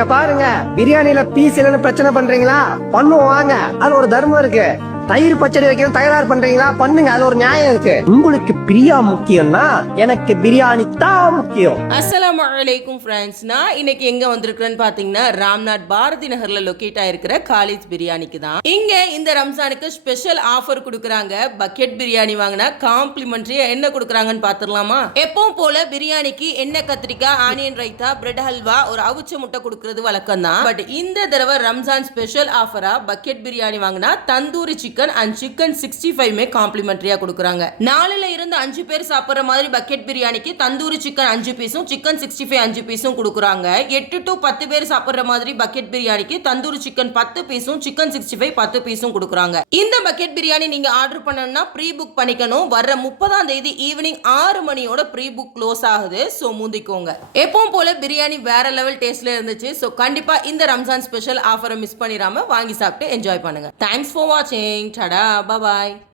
இங்க பாருங்க, பிரியாணில பீஸ் இல்லைன்னு பிரச்சனை பண்றீங்களா? பண்ணுவோம் வாங்க, அது ஒரு தர்மம் இருக்கு. தயிர் பச்சடி வைக்கணும் தயார் பண்றீங்களா? பண்ணுங்க, அது ஒரு நியாயம் இருக்கு. உங்களுக்கு பிரியா முக்கியம்னா எனக்கு பிரியாணி தான் முக்கியம். அஸ்ஸலாமு அலைக்கும் ஃப்ரெண்ட்ஸ். நான் இன்னைக்கு எங்க வந்திருக்கிறேன்னு பாத்தீங்கன்னா ராம்நாத் பாரதி நகர்ல லொகேட் ஆயிருக்கிற காலிஸ் பிரியாணிக்கு தான். இங்க இந்த ரம்ஜானுக்கு ஸ்பெஷல் ஆஃபர் கொடுக்குறாங்க. பக்கெட் பிரியாணி வாங்கினா காம்ப்ளிமெண்டரியா என்ன கொடுக்குறாங்கன்னு பாத்துடலாமா? எப்பவும் போல பிரியாணிக்கு எண்ணெய் கத்திரிக்காய், ஆனியன் ரைத்தா, பிரெட் ஹல்வா, ஒரு அவிச்ச முட்டை கொடுக்கறது வழக்கம் தான். பட் இந்த தடவை ரம்ஜான் ஸ்பெஷல் ஆஃபரா பக்கெட் பிரியாணி வாங்கினா தந்தூரி சிக்கன் அண்ட் சிக்கன் 65 காம்ப்ளிமெண்டரியா கொடுக்குறாங்க. 4ல இருந்து 5 பேர் சாப்பிடுற மாதிரி பக்கெட் பிரியாணிக்கு தந்தூரி சிக்கன் 5 பீஸும் சிக்கன் 65 5 பீஸும் கொடுக்குறாங்க. 8 to 10 பேர் சாப்பிடுற மாதிரி பக்கெட் பிரியாணிக்கு தந்தூரி சிக்கன் 10 பீஸும் சிக்கன் 65 10 பீஸும் கொடுக்குறாங்க. இந்த பக்கெட் பிரியாணி நீங்க ஆர்டர் பண்ணணும்னா ப்ரீ புக் பண்ணிக்கணும். வர 30ஆம் தேதி ஈவினிங் 6 மணியோட ப்ரீ புக் க்ளோஸ் ஆகுது. சோ முந்திக்கோங்க. எப்பவும் போல பிரியாணி வேற லெவல் டேஸ்ட்ல இருந்துச்சு. சோ கண்டிப்பா இந்த ரம்ஜான் ஸ்பெஷல் ஆஃபரை மிஸ் பண்ணிராம வாங்கி சாப்பிட்டு என்ஜாய் பண்ணுங்க. தேங்க்ஸ் ஃபார் வாட்சிங். tada, bye bye.